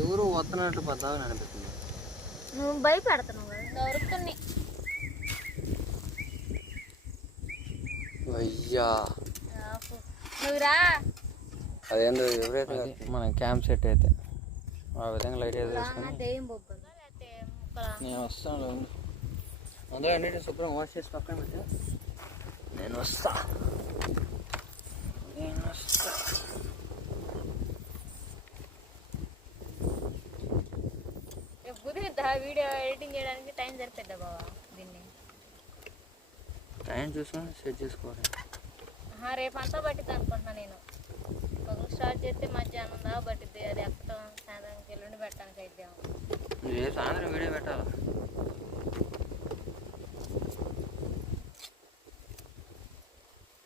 ఎవరు వస్తున్నట్టు పద్దాగా అనిపిస్తుంది. నువ్వు భయపెడుతున్నావు కదా దొరుకుతుంది. అయ్యా నువ్వురా. అదేందో ఎవరైతే మన క్యాంప్ సెట్ అయితే ఆ విధంగా లైట్ అయితే నేను వస్తాను. అందులో అన్నిటి శుభ్రం వాష్ చేసి పక్కన పెట్టా. నేను వస్తా. వీడియో ఎడిటింగ్ చేయడానికి టైం సరిపోద్దా బావా? దీన్ని టైం చూసుకొని సెట్ చేసుకోవాలి. రేపు అంతా పట్టిద్ది అనుకుంటున్నా నేను. పొగలు స్టార్ట్ చేస్తే మధ్యాహ్నం దాకా పట్టిద్ది. అది ఎక్కడం సాయంత్రానికి ఎల్లుండి పెట్టడానికి అయితే రేపు సాయంత్రం వీడియో పెట్టాలి.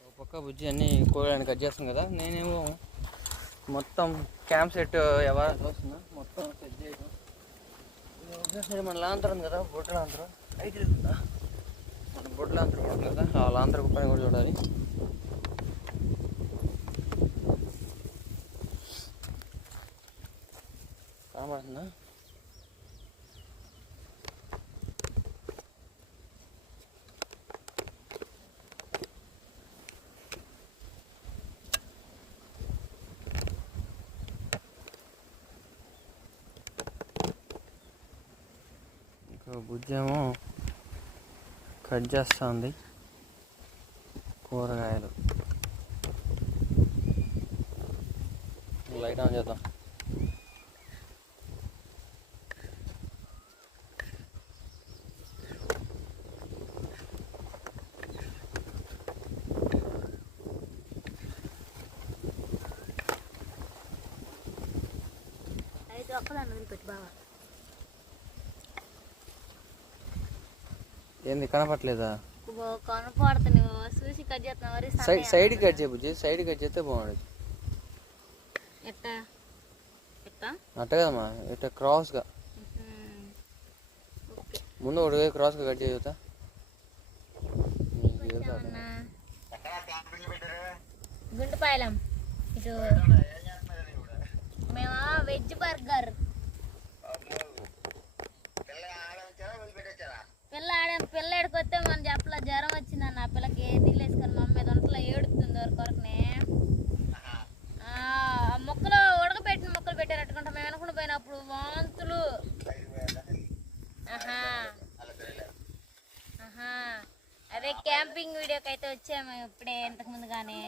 ఒక పక్క బుజ్జి అన్నీ కూరగాయలు కట్ చేస్తాం కదా, నేనేమో మొత్తం క్యాంప్ సెట్ ఎవరు చూస్తున్నా మొత్తం సెట్ చేయడం. ఒకేసారి మన లాంతరం కదా, బొడ్డు లాంతరం అయితే ఉందా, మన బొడ్డు లాంతరం కూడా కదా, ఆ లాంతరం పని కూడా చూడాలి. కనబడుతుందా? బుజ్జేమో కట్ చేస్తుంది కూరగాయలు. లైట్ ఆన్ చేద్దాం. ఏంది కనపట్లేదా? కనపడుతుంది చూసి కట్ చేస్తున్నా. సైడ్ కట్ చేయ బుజ్జి, సైడ్ కట్ చేస్తే బాగుండదు. అట్ట కదమ్మా, ఇట్లా క్రాస్గా ముందు ఒకటి క్రాస్గా కట్ చేయొద్దా? గుంటపాయలం ఇటు మేము వెజ్ బర్గర్. పిల్ల ఏడుకొస్తే మనం చెప్పలా జ్వరం వచ్చిందన్న. ఆ పిల్లకి దిల్లేసుకొని మా మీద ఒంట్లో ఏడుతుంది కొరకునే. మొక్కలు ఉడకబెట్టిన మొక్కలు పెట్టారట్టుకుంటా మేము వెనకుండా పోయినప్పుడు వాంతులు. అదే క్యాంపింగ్ వీడియోకి అయితే వచ్చాము ఇప్పుడే, ఇంతకు ముందుగానే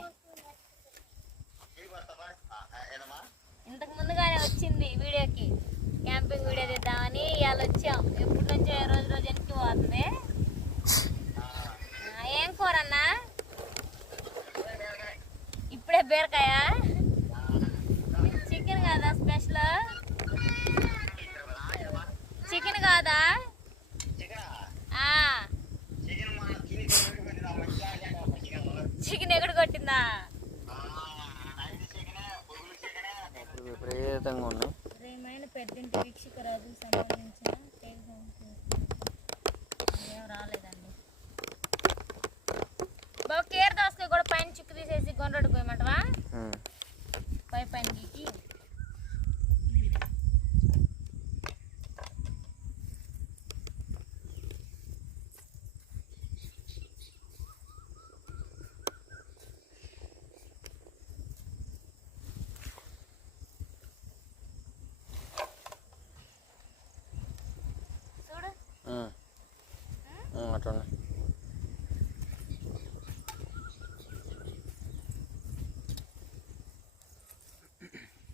వచ్చింది వీడియోకి. క్యాంపింగ్ వీడియో తీద్దామని ఇవాళ వచ్చాం. ఎప్పటి నుంచో రోజు వెనక్కి పోతుంది. ఏం కూర అన్నా? ఇప్పుడే బీరకాయ. చికెన్ కాదా స్పెషల్? చికెన్ కాదా? చికెన్ ఎక్కడ కొట్టిందా? విపరీతంగా ఉన్నాయి. పెద్దింటి వీక్షకురాలు సంబంధించిన ఏం రాలేదండి. బాబు కేర్ దోసకాయ కూడా పైన చిక్కు తీసేసి గొండ్రడు పోయమంటవా? పైన గీకి అట్లా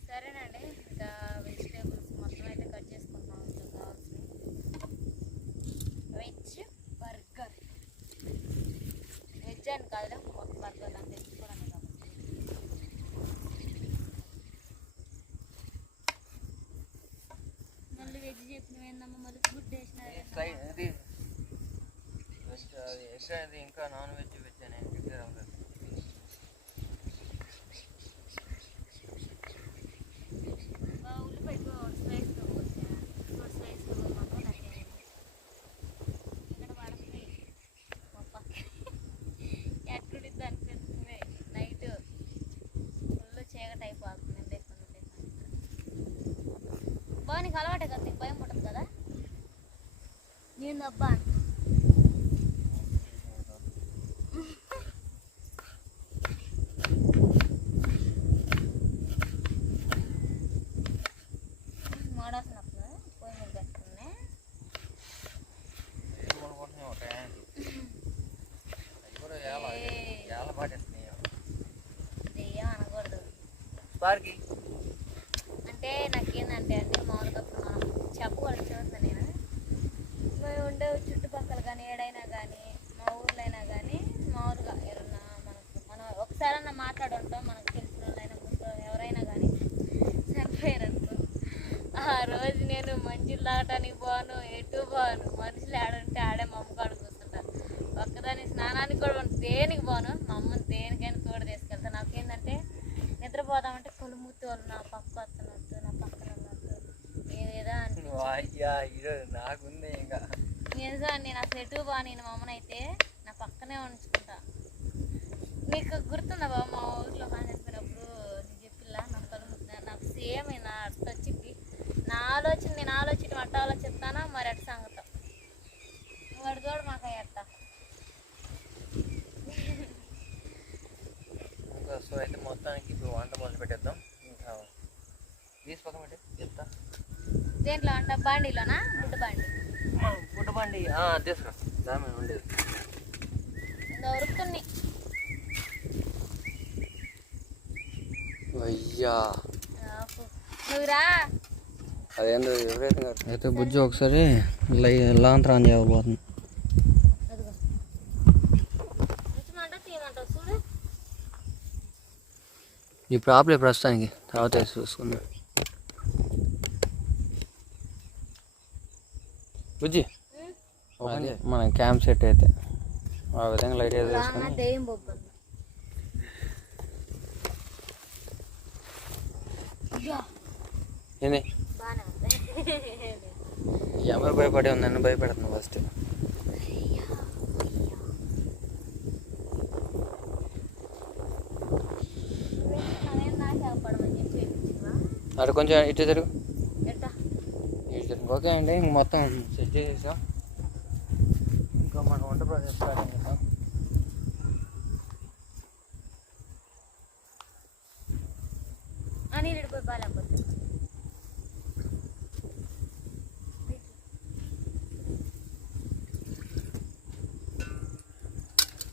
సరేనండి. ఇంకా వెజిటేబుల్స్ మొత్తం అయితే కట్ చేసుకుంటాం. కావాల్సిన వెజ్ బర్గర్, వెజ్ అని కాదు బర్గర్ అని తెచ్చుకోవడానికి కాబట్టి మళ్ళీ వెజ్ చెప్పిన ఏందమ్మా మళ్ళీ ఫుడ్ వేసిన ఇంకా నాన్ వెజ్ వెజ్ ఎట్లుండిద్ది అనిపిస్తుంది. నైట్ ఫుల్ చీకటి అయిపోతుంది. బాగా నీకు అలవాటే కదా, నీకు భయం ఉంటుంది కదా. నేను అబ్బా మాడాసినప్పుడు పొయ్యి మీద పెట్టుకున్నా. దెయ్యం అనకూడదు అంటే నాకేందంటే అండి మామూలుగా ఇప్పుడు మనం చెప్పకూడదు చూద్దాం. నేను మేము ఉండే చుట్టుపక్కల కానీ ఏడైనా కానీ మా ఊర్లో అయినా కానీ మామూలుగా ఎవరన్నా మనం ఒకసారన్నా మాట్లాడుంటాం. మనకు తెలిసిన వాళ్ళైనా ముసలి ఎవరైనా కానీ చనిపోయారనుకో, ఆ రోజు నేను మంచిలు తాగటానికి పోను, ఎటు పోను. మనుషులు ఆడుంటే ఆడే మా అమ్మ కాడు కూర్చుంటాను. ఒక్కదాన్ని స్నానానికి కూడా దేనికి పోను, మా అమ్మని దేనికైనా తోడు తీసుకెళ్తాను. నాకేంటంటే నిద్రపోదామంటే కొలుముతూ వాళ్ళు నా పక్క వస్తున్నట్టు, నా పక్కన ఉన్నట్టు ఏదేదో నాకుంది ఇంకా నిజం. నేను అసలు ఎటు బా, నేను మా అమ్మనైతే నా పక్కనే ఉంచుకుంటా. నీకు గుర్తుందా బాబు మా ఊర్లో మా చెప్పినప్పుడు నేను చెప్పిల్లా నా కలుముతున్నా, నాకు సేమ్ నా అట్ట వచ్చింది. నా ఆలోచన నేను అట్ట ఆలోచిస్తానా మరి అట్ట సంగతం వాడు తోడు మాకు అయ్యట్ట. సో అయితే మొత్తానికి ఇప్పుడు వంట మొదలు పెట్టేద్దాం. ఇంకా తీసుకోక చెప్తా. దేంట్లో అంట బాండీలోనా? గుడ్డ బండి తీసుకురా, దాని ఉండేది దొరుకుతుంది. అయ్యా నువ్వురా అదేందో ఎవరైతే అయితే బుజ్జి ఒకసారి లాంతరాన్ చేయబోతుంది. చూడు ఇప్పుడు ఆపలే ప్రస్తుతానికి, తర్వాత చూసుకుందాం. బుజ్జి మన క్యాంప్ సెట్ అయితే ఆ విధంగా లైట్ వేసుకొని దెయ్యం బొబ్బలు ఏంది ఎవరు భయపడే ఉంది, నన్ను భయపెడుతుంది ఫస్ట్. అటు కొంచెం ఇటు జరుగు, ఇటు జరుగు. ఓకే అండి, ఇంక మొత్తం సెట్ చేసేసాం. ఇంకా మన వంట ప్రాసెస్ స్టార్ట్ చేద్దాం.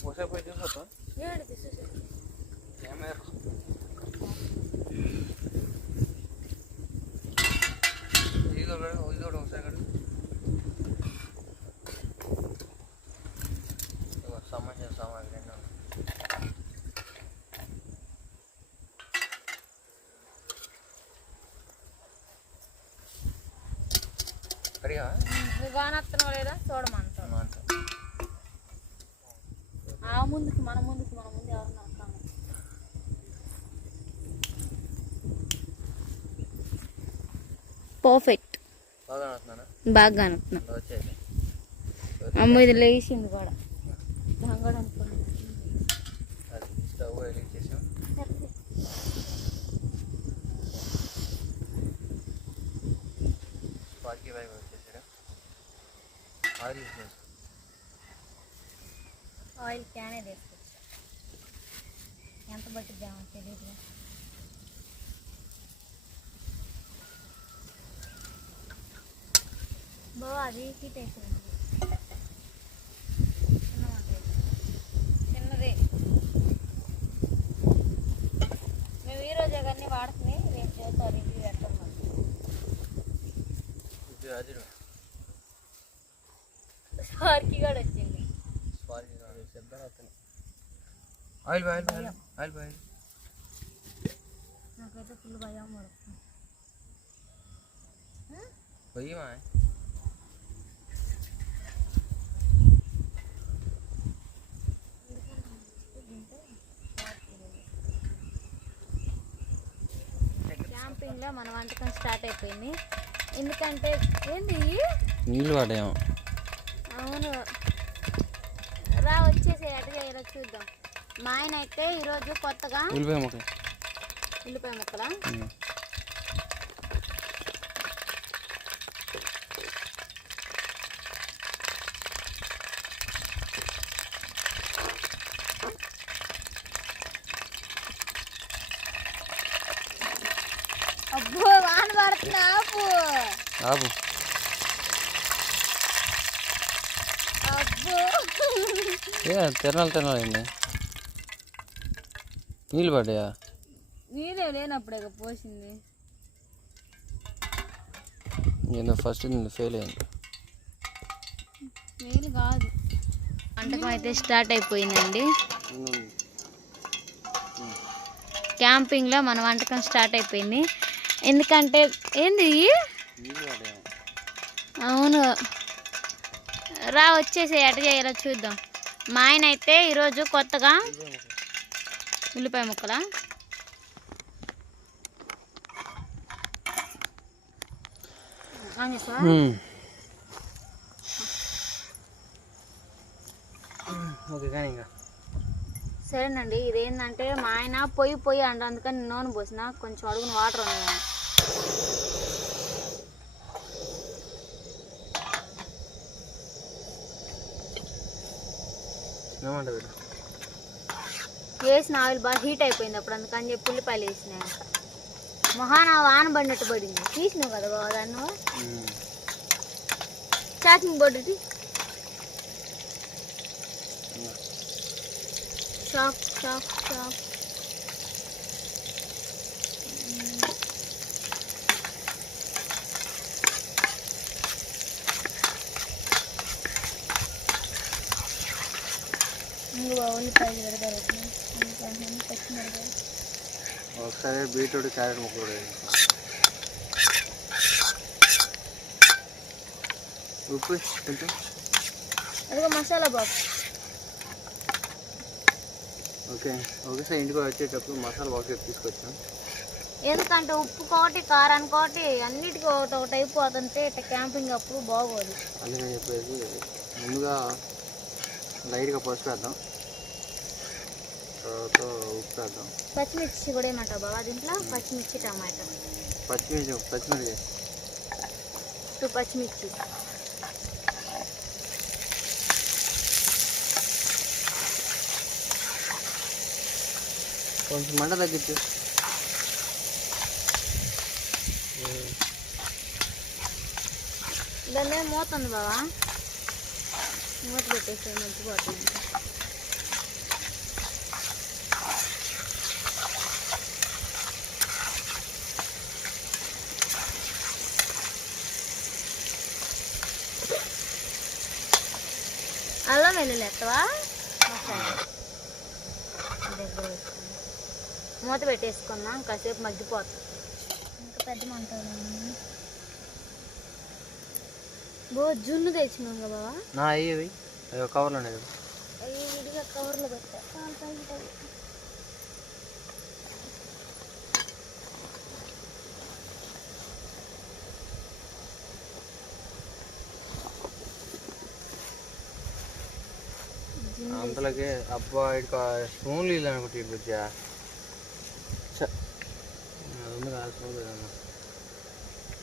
ఒకసారి పోయి చూసొద్దాం. ఇది కూడా ఒకసారి సంబంధించిన సామాగ్రి రెండు అడిగా నువ్వు బాగా లేదా చూడమంటావు. ఆ ముందుకు మన ముందు ఎవరన్నా వస్తాను. పర్ఫెక్ట్, బాగా అనుకున్నా. అమ్మ ఇది లేచింది కూడా కూడా అనుకున్నా. స్టవ్ వెలిగించేసాం. స్పార్కీ వైపు వచ్చేసాడు. ఆయిల్ క్యానే తీసుకొచ్చా. ఎంత పట్టిద్దామో తెలియదు. బావ అది హీట్ అయిపోయింది. చిన్నది మేము ఈరోజు అవన్నీ వాడుకుని రేపు చేస్తారు. రివ్యూ పెట్టాం. స్పార్కీ కూడా వచ్చింది. ఆయిల్ బాయ్ నాకైతే ఫుల్ భయం పడుతుంది. భయమా? క్యాంపింగ్లో మన వంటకం స్టార్ట్ అయిపోయింది. ఎందుకంటే ఏంది నీళ్ళు పడ్డాయేమో. అవును రా వచ్చేసి ఎటు చేయాలో చూద్దాం. మా ఆయన అయితే ఈరోజు కొత్తగా ఉల్లిపాయ ముక్కలా వాన పడుతున్నా ఆపు. ఆపు. అబ్బో తిరణాలండి. నీళ్ళు పడ్డాయా? నీళ్ళే లేనప్పుడే పోసింది. నేను ఫస్ట్ ఫెయిల్ అయింది. ఫెయిల్ కాదు, వంటకం అయితే స్టార్ట్ అయిపోయిందండి. క్యాంపింగ్లో మన వంటకం స్టార్ట్ అయిపోయింది. ఎందుకంటే ఏంది అవును రా వచ్చేసి ఎట చేయాలో చూద్దాం. మా ఆయన అయితే ఈరోజు కొత్తగా ఉల్లిపాయ ముక్కలా ఓకే కానీ ఇంకా సరేనండి. ఇదేంటంటే మా ఆయన పొయ్యి అంట, అందుకని నూనె పోసిన కొంచెం అడుగున వాటర్ ఉన్నాయి. వేసిన ఆయిల్ బాగా హీట్ అయిపోయింది అప్పుడు, అందుకని చెప్పి ఉల్లిపాయలు వేసినాయి. మొహాన వాన పడినట్టు పడింది. తీసినావు కదా బాగా దాన్ని. చాకింగ్ బొడ్డు చాక్ చాక్ చాక్. ఉల్లిపాయలు పెడతారు, పచ్చిమిరకాయ. ఒకసారి బీట్రూట్ క్యారెట్ ముక్కలు ఉప్పు కొంచెం. అదిగో మసాలా బాక్స్. ఓకే సార్ ఇంటికి వచ్చేటప్పుడు మసాలా బాక్స్ తీసుకొచ్చాను. ఎందుకంటే ఉప్పు కోటి కారం కోటి అన్నిటికీ ఒకటి అయిపోతుంటే ఇట్లా క్యాంపింగ్ అప్పుడు బాగోదు. అందుకని చెప్పేసి ముందుగా లైట్గా పసుపు వేద్దాం, తర్వాత ఉప్పు వేద్దాం. పచ్చిమిర్చి కూడా ఏమంటావు బాబా దీంట్లో? పచ్చిమిర్చి టమాటా. పచ్చిమిర్చి 2 పచ్చిమిర్చి. కొంచెం మంట తగ్గించు. దాన్ని మూత ఉంది బావా, మూత పెట్టేస్తే మర్చిపోతుంది. అల్లం వెల్లుల్లి ఎత్తవా? దగ్గర మూత పెట్టేసుకున్నాం, కాసేపు మగ్గిపోతుంది. ఇంకా పెద్ద మంట బో జున్ను తెచ్చినాం కదా బావా. నా అయ్యేవి కవర్లో ఉన్నాయి కదా, అవి విడిగా కవర్లో పెట్టా. అంతలోకే అబ్బా ఇక స్పూన్లు ఇల్లు అనుకుంటే బుజ్జా ఉంది కాదు స్పూన్ లేదమ్మా.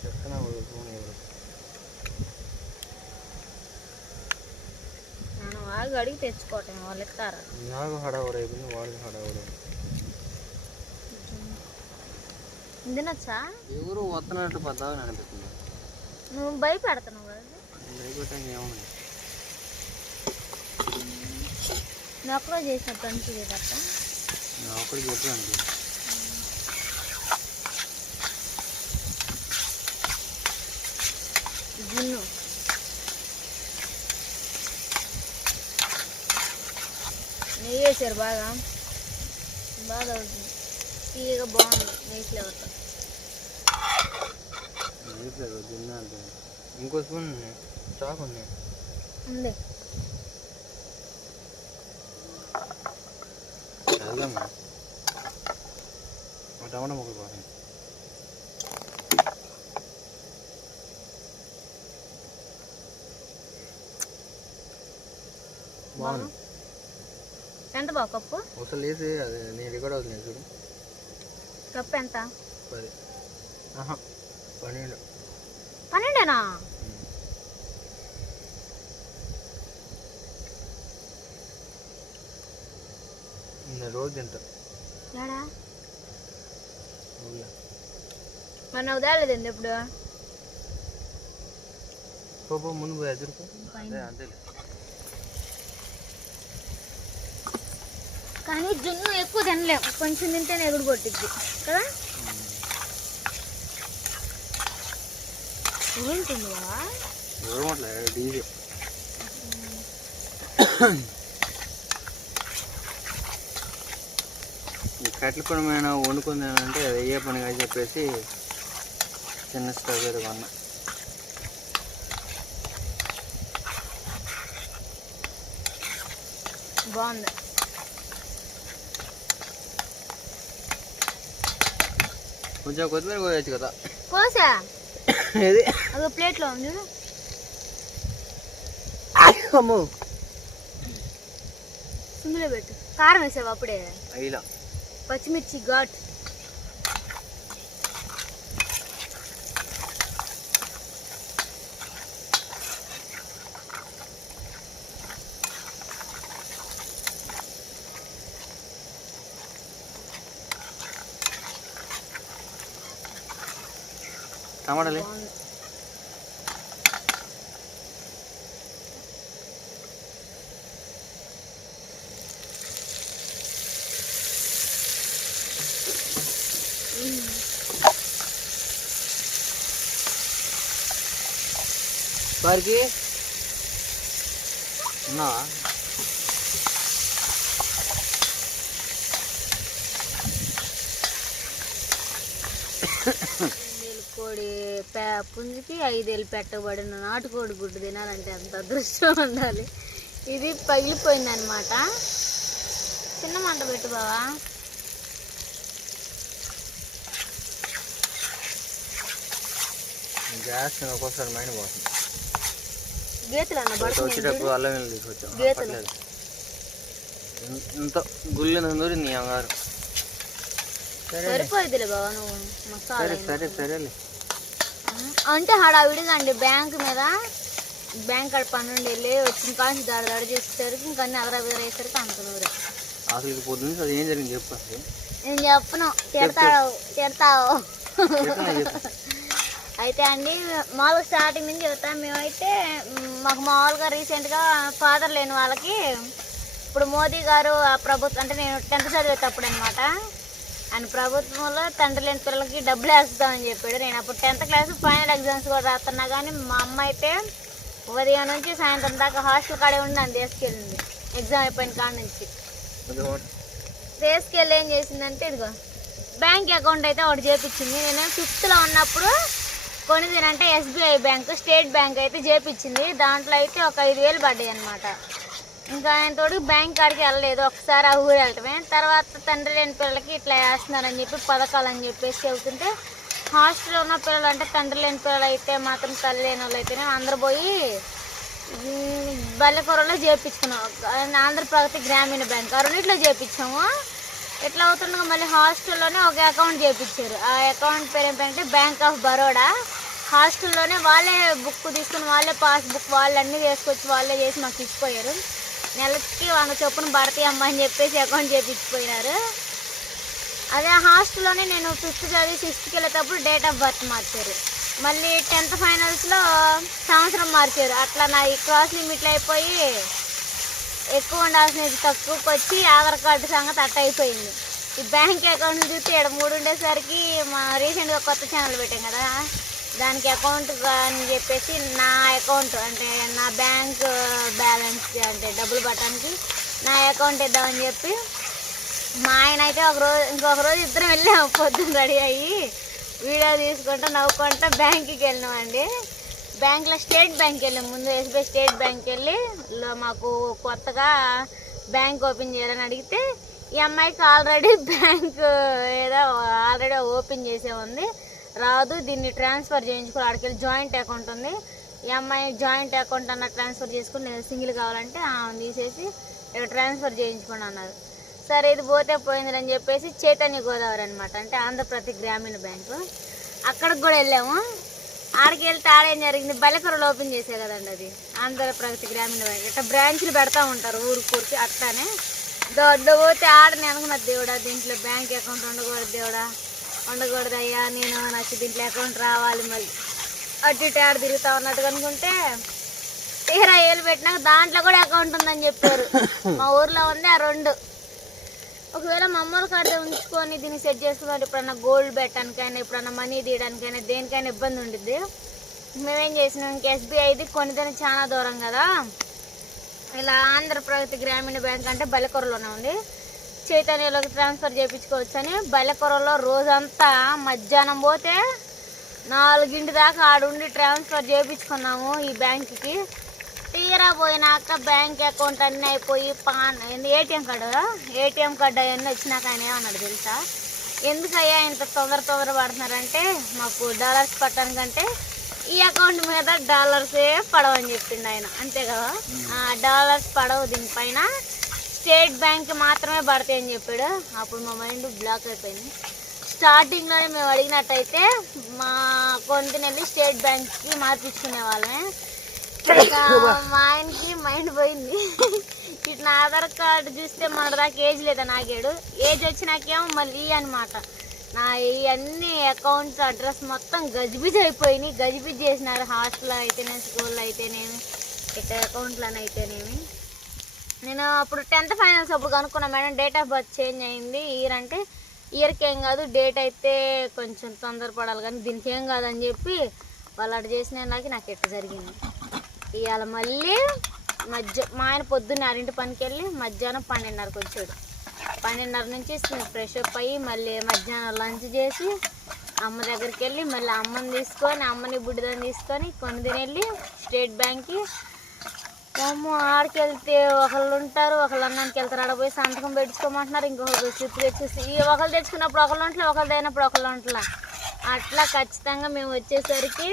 చెప్తున్నా స్పూన్ ఇవ్వరు. మనం ఆగి అడిగి తెచ్చుకోవటం, వాళ్ళు ఇస్తారా? నాకు హడావుడు అయిపోయింది, వాడికి హడావుడు. తినొచ్చా? ఎవరు వస్తున్నట్టు పద్దామని అనిపిస్తుంది. నువ్వు భయపెడుతున్నావు కదా. భయపెట్టాక ఏముంది, నువ్వు ఒక్కడో చేసినట్టు అనిపించే తప్ప నేను ఒక్కడికి చెప్పి అనుకో. జున్ను నెయ్యి వేసారు, బాగా అవుతుంది. తీయగా బాగుంది నెయ్యి ఫ్లేవర్తో. జున్ను అంటే ఇంకో స్పూన్ చాకు ఉంది. ఉంది వెళ్దామా టమాటా ముక్కలు బాగుంది. బాగుంది. ఎంత బాగా కప్పు? ఒకసారి లేసి అది నేను రికార్డ్ అవుతుంది చూడు. కప్పు ఎంత? 10. 12. 12ఏనా? నేను రోజు తింటా. ఏడా మరి నాకు తేలేదండి ఎప్పుడు పోపో ముందు పోయి ఎదురుకో అంతే. కానీ జున్ను ఎక్కువ తినలేము, కొంచెం తింటేనే ఎగుడు కొట్టిద్ది కదా. ఏంటుంది డీజే ఈ కట్టెల పొడి మీద వండుకుందానంటే అది అయ్యే పనిగా చెప్పేసి చిన్న స్టవ్ ఏదో కొన్నా. బాగుంది. కొంచెం కొత్తిమీర కోయచ్చు కదా. కోసా ఏది అదో ప్లేట్లో ఉంది. అమ్మో సిమ్లో పెట్టు. కారం వేసావు అప్పుడే? అయిలా పచ్చిమిర్చి ఘాట్. టమాటాలే వారికి ఉన్నావా? కోడి పుంజుకి 5 ఏళ్ళు పెట్టబడిన నాటుకోడి గుడ్డు తినాలంటే అంత అదృష్టం ఉండాలి. ఇది పగిలిపోయింది అనమాట. చిన్న మంట పెట్టు బావా. గ్యాస్ ఒక్కోసారి మైండ్ పోతుంది. గీతలు అన్న వచ్చేటప్పుడు అల్లం వెళ్ళి తీసుకొచ్చాం. గీతలు ఇంత గుళ్ళు నూరింది అంగారు. సరిపోయిద్దిలే బావా నువ్వు సరే మసాలా. సరే సరేలే. అంటే హడావిడిగా అండి బ్యాంక్ మీద, బ్యాంక్ కాడ 12 వెళ్ళి వచ్చిన కాంచి దాడి చేసేసరికి ఇంకా అన్ని అదరవేసరికి అంత నూరు. అసలు ఇది పొద్దున్న అది ఏం జరిగింది చెప్పు. అసలు నేను చెప్పను, తిడతావు. అయితే అండి మామూలుగా స్టార్టింగ్ నుంచి చెప్తాం. మేమైతే మాకు మామూలుగా రీసెంట్గా ఫాదర్ లేని వాళ్ళకి ఇప్పుడు మోదీ గారు ఆ ప్రభుత్వం అంటే నేను 10th చదివేటప్పుడు అనమాట, ఆయన ప్రభుత్వంలో తండ్రి లేని పిల్లలకి డబ్బులు వేస్తామని చెప్పాడు. నేను అప్పుడు 10th క్లాస్ ఫైనల్ ఎగ్జామ్స్ కూడా రాస్తున్నా. కానీ మా అమ్మ అయితే ఉదయం నుంచి సాయంత్రం దాకా హాస్టల్ కాడే ఉండి నన్ను తీసుకెళ్ళింది. ఎగ్జామ్ అయిపోయిన కాడ నుంచి తీసుకెళ్ళి ఏం చేసిందంటే ఇదిగో బ్యాంక్ అకౌంట్ అయితే ఒకటి చేపించింది. నేను 5th ఉన్నప్పుడు కొనిదేనంటే SBI బ్యాంక్, స్టేట్ బ్యాంక్ అయితే చేపించింది. దాంట్లో అయితే ఒక 5,000 పడ్డాయి అనమాట. ఇంకా ఆయన తోడు బ్యాంక్ కాడికి వెళ్ళలేదు, ఒకసారి ఆ ఊరు వెళ్ళటమే. తర్వాత తండ్రి లేని పిల్లలకి ఇట్లా వేస్తున్నారని చెప్పి పథకాలు అని చెప్పేసి చెబుతుంటే హాస్టల్లో ఉన్న పిల్లలు అంటే తండ్రి లేని పిల్లలు అయితే మాత్రం తల్లి లేని వాళ్ళు అయితేనే అందరు పోయి బల్లెకూరలో చేయించుకున్నాం. ఆంధ్రప్రగతి గ్రామీణ బ్యాంక్ ఆ రెండిట్లో చేయించాము. ఎట్లా అవుతుండగా మళ్ళీ హాస్టల్లోనే ఒక అకౌంట్ చేయించారు. ఆ అకౌంట్ పేరు ఏంటంటే బ్యాంక్ ఆఫ్ బరోడా. హాస్టల్లోనే వాళ్ళే బుక్ తీసుకుని వాళ్ళే పాస్బుక్ వాళ్ళే అన్నీ తీసుకొచ్చి వాళ్ళే చేసి మాకు ఇచ్చిపోయారు. నెలకి 100 చొప్పున పడతాయి అమ్మ అని చెప్పేసి అకౌంట్ చేయించిపోయినారు. అదే హాస్టల్లోనే నేను 5th చదివి 6th వెళ్ళేటప్పుడు డేట్ ఆఫ్ బర్త్ మార్చారు. మళ్ళీ 10th ఫైనల్స్లో సంవత్సరం మార్చారు. అట్లా నా ఈ క్రాస్ లిమిట్లు అయిపోయి ఎక్కువ ఉండాల్సినది తక్కువకి వచ్చి ఆధార్ కార్డు సంగతి అట్ట అయిపోయింది. ఈ బ్యాంక్ అకౌంట్ చూస్తే ఇక్కడ 3 ఉండేసరికి మా రీసెంట్గా కొత్త ఛానల్ పెట్టాం కదా, దానికి అకౌంట్ అని చెప్పేసి నా అకౌంట్ అంటే నా బ్యాంక్ బ్యాలెన్స్ అంటే డబ్బులు పట్టడానికి నా అకౌంట్ ఇద్దామని చెప్పి మా ఆయన అయితే ఇంకొక రోజు ఇద్దరం వెళ్ళాము. పొద్దున్న రెడీ అయ్యి వీడియో తీసుకుంటూ నవ్వుకుంటూ బ్యాంక్కి వెళ్ళినామండి. బ్యాంక్లో స్టేట్ బ్యాంక్కి వెళ్ళాం. ముందు SBI స్టేట్ బ్యాంక్కి వెళ్ళి మాకు కొత్తగా బ్యాంక్ ఓపెన్ చేయాలని అడిగితే ఈ అమ్మాయికి ఆల్రెడీ బ్యాంక్ ఏదో ఆల్రెడీ ఓపెన్ చేసే ఉంది, రాదు, దీన్ని ట్రాన్స్ఫర్ చేయించుకోవాలి. అక్కడికి వెళ్ళి జాయింట్ అకౌంట్ ఉంది, ఈ అమ్మాయి జాయింట్ అకౌంట్ అన్న ట్రాన్స్ఫర్ చేసుకుని నేను సింగిల్ కావాలంటే తీసేసి ఇక్కడ ట్రాన్స్ఫర్ చేయించుకోండి అన్నారు. సరే ఇది పోతే పోయిందని చెప్పేసి చైతన్య గోదావరి అనమాట, అంటే ఆంధ్రప్రదేశ్ గ్రామీణ బ్యాంకు, అక్కడికి కూడా వెళ్ళాము. ఆడికి వెళ్తే ఆడేం జరిగింది, బల్లెకూరలు ఓపెన్ చేసే కదండి అది ఆంధ్రప్రదేశ్ గ్రామీణ బ్యాంక్. ఇట్లా బ్రాంచ్లు పెడతా ఉంటారు ఊరికి అట్లానే. దొడ్డ పోతే ఆడని అనుకున్నది దేవుడా, దీంట్లో బ్యాంక్ అకౌంట్ ఉండకూడదు దేవుడా ఉండకూడదయ్యా, నేను నాకు దీంట్లో అకౌంట్ రావాలి, మళ్ళీ అటు ఇటు ఆడ తిరుగుతా ఉన్నట్టుగా అనుకుంటే తీరా ఏళ్ళు పెట్టినాక దాంట్లో కూడా అకౌంట్ ఉందని చెప్పారు. మా ఊర్లో ఉంది ఆ 2. ఒకవేళ మా అమ్మల కార్డు ఉంచుకొని దీన్ని సెట్ చేసుకున్నట్టు ఎప్పుడన్నా గోల్డ్ పెట్టడానికైనా ఎప్పుడన్నా మనీ తీయడానికైనా దేనికైనా ఇబ్బంది ఉంటుంది. మేమేం చేసినాం, ఇంక ఎస్బీఐది కొనిదని చాలా దూరం కదా, ఇలా ఆంధ్రప్రగతి గ్రామీణ బ్యాంక్ అంటే బల్లెకొరలోనే ఉంది, చైతన్యలోకి ట్రాన్స్ఫర్ చేయించుకోవచ్చు అని బల్లెకొరలో రోజంతా మధ్యాహ్నం పోతే 4 దాకా ఆడుండి ట్రాన్స్ఫర్ చేయించుకున్నాము ఈ బ్యాంకుకి. తీరా పోయినాక బ్యాంక్ అకౌంట్ అన్నీ అయిపోయి ఏటీఎం కార్డు అవన్నీ వచ్చినాక ఆయన ఏమన్నాడు తెలుసా, ఎందుకయ్యా ఇంత తొందర పడుతున్నారంటే మాకు డాలర్స్ పట్టడానికంటే ఈ అకౌంట్ మీద డాలర్సే పడవని చెప్పిండు ఆయన. అంతే కదా, డాలర్స్ పడవు, దీనిపైన స్టేట్ బ్యాంక్ మాత్రమే పడతాయి అని చెప్పాడు. అప్పుడు మా మైండ్ బ్లాక్ అయిపోయింది. స్టార్టింగ్లోనే మేము అడిగినట్టయితే మా అకౌంట్ని వెళ్ళి స్టేట్ బ్యాంక్కి మార్పించుకునే వాళ్ళమే. మా ఆయనకి మైండ్ పోయింది. ఇటు నా ఆధార్ కార్డు చూస్తే మన దాకా ఏజ్ లేదని ఆగాడు. ఏజ్ వచ్చినాకేమో మళ్ళీ అనమాట నా ఇవన్నీ అకౌంట్స్ అడ్రస్ మొత్తం గజిబిజి అయిపోయినాయి. గజిబిజి చేసినారు, హాస్టల్లో అయితేనేమి, స్కూల్లో అయితేనేమి, ఇట్లా అకౌంట్లను అయితేనేమి. నేను అప్పుడు 10th ఫైనల్స్ అప్పుడు కనుక్కున్నా, madam date of birth change అయింది, ఇయర్ అంటే ఇయర్కి ఏం కాదు, డేట్ అయితే కొంచెం తొందరపడాలి కానీ దీనికి ఏం కాదని చెప్పి వాళ్ళు అటు చేసిన నాకు ఎట్లా జరిగింది. ఇవాళ మళ్ళీ మా ఆయన పొద్దున్న 6 పనికి వెళ్ళి మధ్యాహ్నం 12:30కి వచ్చాడు. 12:30 నుంచి ఫ్రెష్ అప్ అయ్యి మళ్ళీ మధ్యాహ్నం లంచ్ చేసి అమ్మ దగ్గరికి వెళ్ళి మళ్ళీ అమ్మని తీసుకొని అమ్మని బుడ్డిదని తీసుకొని కొన్ని వెళ్ళి స్టేట్ బ్యాంక్కి. అమ్మ ఆడికి వెళ్తే ఒకళ్ళు ఉంటారు, ఒకళ్ళు అన్నానికి వెళ్తారు, ఆడ పోయి సంతకం పెట్టించుకోమంటున్నారు, ఇంకొకరు స్లిప్ తెచ్చేసి ఈ ఒకళ్ళు తెచ్చుకున్నప్పుడు ఒకళ్ళు ఉంటలే, ఒకళ్ళు అయినప్పుడు ఒకళ్ళు ఉంటలే. అట్లా ఖచ్చితంగా మేము వచ్చేసరికి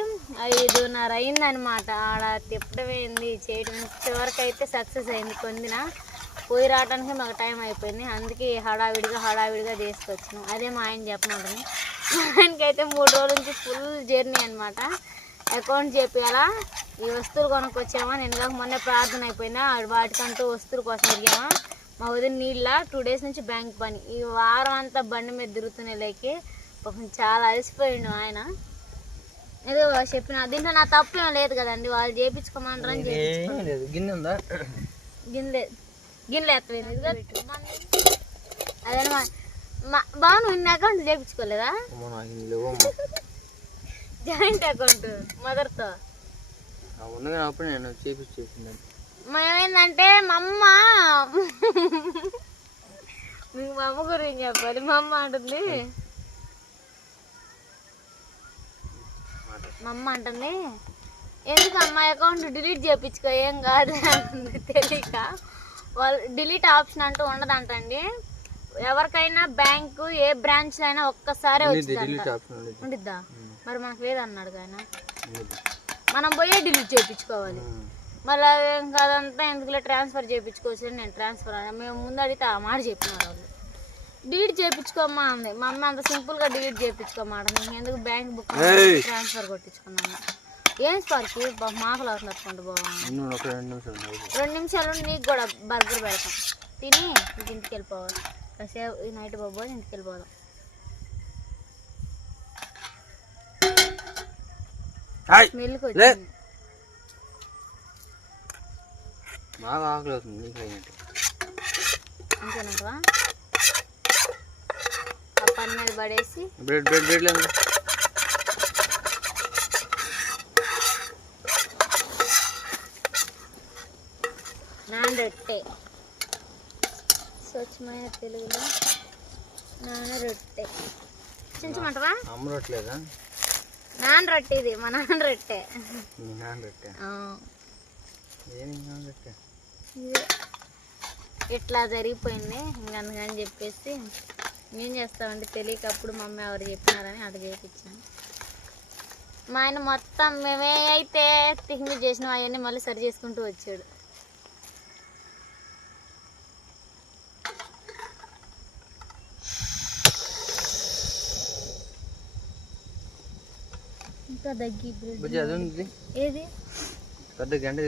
5:30 అయిందనమాట. ఆడ తిప్పడమైంది చేయడం, చివరికి అయితే సక్సెస్ అయింది. పొందిన పోయి రావడానికి మాకు టైం అయిపోయింది. అందుకే హడావిడిగా తీసుకొచ్చినాం. అదే మా ఆయన చెప్పమంటుంది. మా ఆయనకైతే 3 రోజుల నుంచి ఫుల్ జర్నీ అనమాట. అకౌంట్ చేపియాలా, ఈ వస్తువులు కొనుక్కొచ్చామా, నేను కాక మొన్న ప్రార్థన అయిపోయినా వాటికంటూ వస్తువుల కోసం తిరిగామా. మా వదిన నీళ్ళ 2 డేస్ నుంచి బ్యాంక్ పని, ఈ వారం అంతా బండి మీద తిరుగుతునే లేకి పాపం చాలా అలసిపోయిండు ఆయన. ఏదో చెప్పిన దీంట్లో నా తప్పు ఏం లేదు కదండి, వాళ్ళు చేయించుకోమంటారని గిన్నెలు ఎత్తపోయింది. అదే బాగా నువ్వు ఇన్ని అకౌంట్ చేయించుకోలేదా, జాయింట్ అకౌంట్ మదర్తో? మేమేందంటే మా అమ్మ గురించి చెప్పాలి. మా అమ్మ అంటుంది, మా అమ్మ అంటుంది ఎందుకు అమ్మ అకౌంట్ డిలీట్ చేయించుకో ఏం కాదు అంటుంది. తెలియక వాళ్ళు డిలీట్ ఆప్షన్ అంటూ ఉండదంటండి. ఎవరికైనా బ్యాంకు ఏ బ్రాంచ్ అయినా ఒక్కసారే ఉండిద్దా, మరి మనకు లేదన్నాడు ఆయన. మనం పోయే డిలీట్ చేయించుకోవాలి. మళ్ళీ ఏం కాదంతా ఎందుకులే ట్రాన్స్ఫర్ చేయించుకోవచ్చు అని నేను ట్రాన్స్ఫర్ మేము ముందు అడిగితే ఆ మాట చెప్పినారు వాళ్ళు. డిలీట్ చేయించుకోమ్మా అంది మా అమ్మ. అంత సింపుల్గా డిలీట్ చేయించుకోమాట నేను ఎందుకు బ్యాంక్ బుక్ ట్రాన్స్ఫర్ కొట్టించుకున్నాను. ఏం స్పార్కి మాకలు అవుతున్నట్టుకుంటు బాబు. 2 నిమిషాలు నీకు కూడా బర్గర్ పెడతాం, తిని ఇంటికి వెళ్ళిపోవాలి. కాసేపు ఈ నైట్ బాబు ఇంటికి వెళ్ళిపోదాం. స్మెల్కి వచ్చింది బాగా ఆకలి అవుతుంది అంతేనంటవా? ఆ పని మీద పడేసి బ్రెడ్ నానరొట్టె, స్వచ్ఛమైన తెలుగులో నానరొట్టె. చించమంటవా? అమ్మ రొట్టెలేదా? నాన్న రొట్టె, ఇది మా నాన్న రొట్టె. ఇట్లా జరిగిపోయింది ఇంకా అందుకని చెప్పేసి ఏం చేస్తామంటే తెలియక అప్పుడు మమ్మీ ఎవరు చెప్పినారని అటు చేయించాను. మా ఆయన మొత్తం మేమే అయితే టిఫిన్ చేసినాం అవన్నీ మళ్ళీ సరి చేసుకుంటూ వచ్చాడు. ఇంకా దగ్గి ఏది పెద్ద గంట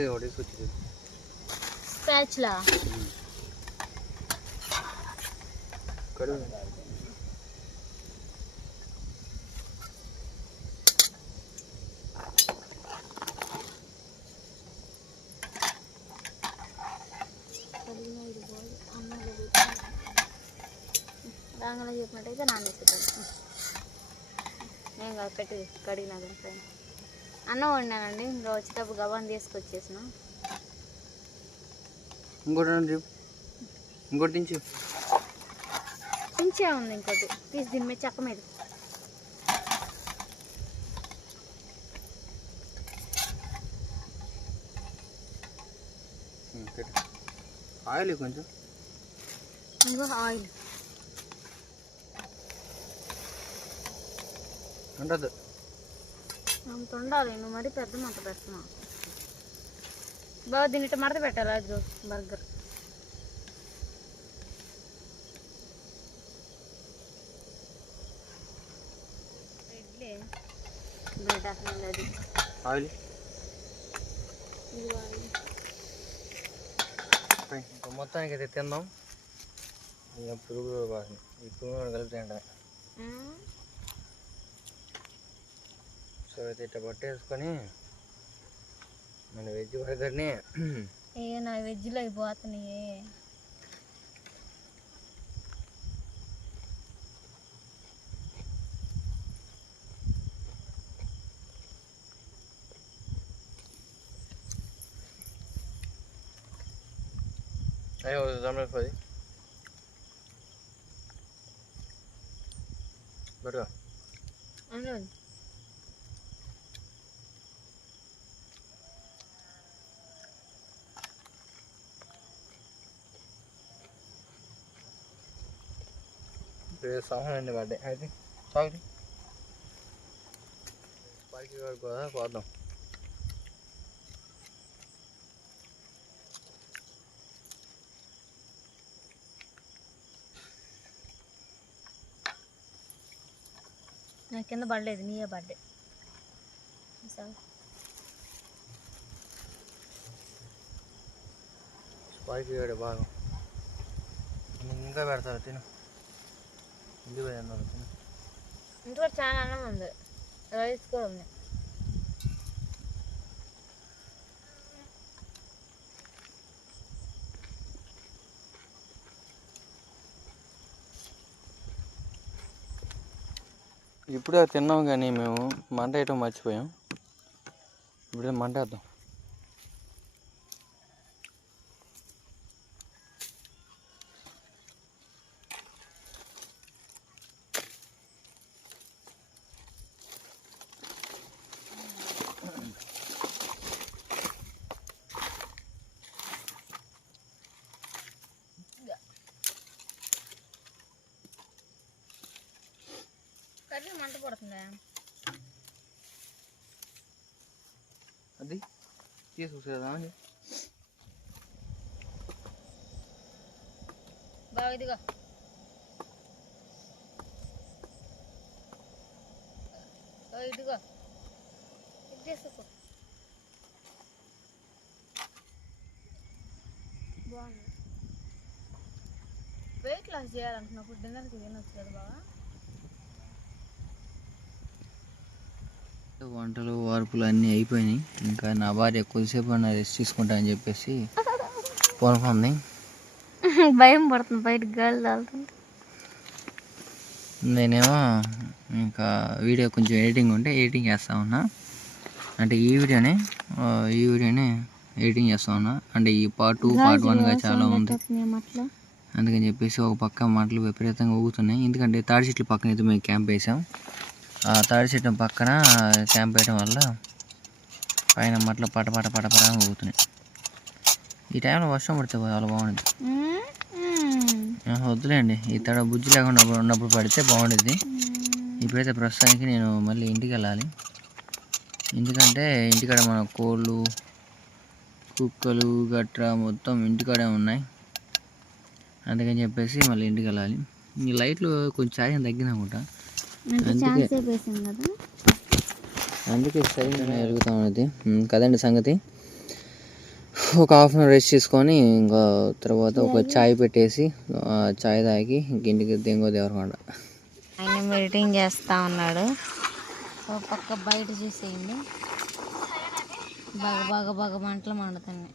స్పాచ్లా తెలంగాణ చెప్పినట్టయితే నానేస్తుంది. నేను కాదు పెట్టి కడిగినా కానీ అన్నం వండానండి. ఇంకా వచ్చేటప్పుడు గబాన్ తీసుకొచ్చేసిన. ఇంకోటి దించే ఉంది, ఇంకోటి తీసి దీని మీద చెక్క మీద. ఆయిల్ కొంచెం, ఇంకో ఆయిల్ ఉండదు. అంత ఉండాలి. నువ్వు మరి పెద్ద మంట పెడుతున్నావు బాగా. దీన్ని ఇట్లా మడత పెట్టాలి. అది బర్గర్ బ్రెడ్ అసలు అది ఆయిల్ మొత్తానికి అయితే తిందాం. పురుగు ఈ పురుగు కలిపి తింటాం. సో అయితే ఇట్లా పట్టేసుకొని మన వెజ్ బర్గర్ని నా వెజ్లో అయిపోతున్నాయి. అయ్యో పది బర్గా సాహనండి బర్త్డే అయితే సాగు పైకి కూడా పోదాం. నా కింద పడలేదు, నీయే పడ్డే. స్పైసీ వేడి బాగా ఇంకా పెడతారు. తిను ఇంటికి పోయి తిను. ఇంట్లో చాలా అన్నం ఉంది, రైస్ కూడా ఉంది. ఇప్పుడే తిన్నాం కానీ మేము మంట వేయటం మర్చిపోయాం. ఇప్పుడే మంట వేద్దాం. కర్రీ మంట పడుతుందా? అది తీసుకొచ్చేదా అని బాగా ఇదిగా ఇదిగో ఇది చేసుకో. బాగుంది. వెయిట్ లాస్ చేయాలనుకున్నప్పుడు డిన్నర్కి తినొచ్చు కదా బాగా. వంటలు వార్పులు అన్నీ అయిపోయినాయి. ఇంకా నా భార్య కొద్దిసేపు అన్న రెస్ట్ తీసుకుంటా అని చెప్పేసి పడుకుంది. భయం పడుతుంది బయటకు గాలి తాగుతుంది. నేనేమో ఇంకా వీడియో కొంచెం ఎడిటింగ్ ఉంటే ఎడిటింగ్ చేస్తా ఉన్నా. అంటే ఈ వీడియోనే ఎడిటింగ్ చేస్తా ఉన్నా. అంటే ఈ పార్ట్ 2 పార్ట్ 1గా చాలా ఉంది. అందుకని చెప్పేసి ఒక పక్క మాటలు విపరీతంగా ఊగుతున్నాయి. ఎందుకంటే తాడి చెట్ల పక్కన అయితే మేము క్యాంప్ వేసాం. ఆ తాడి చెట్టు పక్కన క్యాంప్ వేయడం వల్ల పైన మట్లు పటపట ఊగుతున్నాయి. ఈ టైంలో వర్షం పడితే చాలా బాగుంటుంది. వద్దులేండి, ఈ తడ బుజ్జి లేకుండా ఉన్నప్పుడు పడితే బాగుంటుంది. ఇప్పుడైతే ప్రస్తుతానికి నేను మళ్ళీ ఇంటికి వెళ్ళాలి. ఎందుకంటే ఇంటికాడ మన కోళ్ళు కుక్కలు గట్రా మొత్తం ఇంటికాడే ఉన్నాయి. అందుకని చెప్పేసి మళ్ళీ ఇంటికి వెళ్ళాలి. ఈ లైట్లు కొంచెం ఛార్జింగ్ తగ్గిందనుకుంటా, అందుకే సరిగ్గా వెలుగుతూ ఉన్నది కదండి సంగతి. ఒక హాఫ్ అన్ అవర్ రెస్ట్ తీసుకొని ఇంకా తర్వాత ఒక చాయ్ పెట్టేసి చాయ్ తాగి ఇంటికి దెంగో దేవరకొండ. ఆయన మెడిటింగ్ చేస్తూ ఉన్నాడు. ఒక పక్క బయట చూసేయండి, బాగా మంటలు మండుతున్నాయి.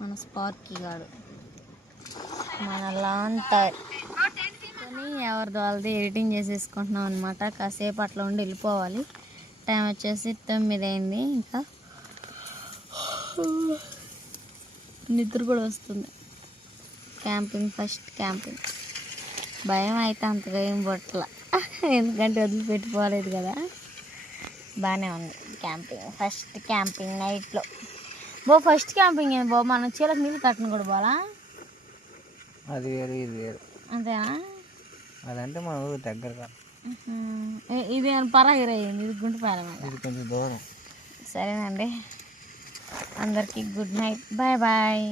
మన స్పార్కీ గాడు, మన లాంతర్. కానీ ఎవరిది వాళ్ళది ఎడిటింగ్ చేసేసుకుంటున్నాం అనమాట. కాసేపు అట్లా ఉండి వెళ్ళిపోవాలి. టైం వచ్చేసి 9 అయింది. ఇంకా నిద్ర కూడా వస్తుంది. Camping, first camping. భయం అయితే అంతగా ఏం పట్ల, ఎందుకంటే వదిలిపెట్టిపోలేదు కదా. బాగానే ఉంది క్యాంపింగ్. ఫస్ట్ క్యాంపింగ్ నైట్లో. ఫస్ట్ క్యాంపింగ్ ఏంది మనం చీలకు నీళ్ళు కట్టను కూడా పోలా. అది వేరు ఇది వేరు. అంతేనా? అదంటే మన ఊరు దగ్గరగా. ఇది పరాగిరి అయ్యింది. ఇది గుంటుపాలెం. ఇది కొంచెం దూరం. సరేనండి, అందరికీ గుడ్ నైట్, బాయ్ బాయ్.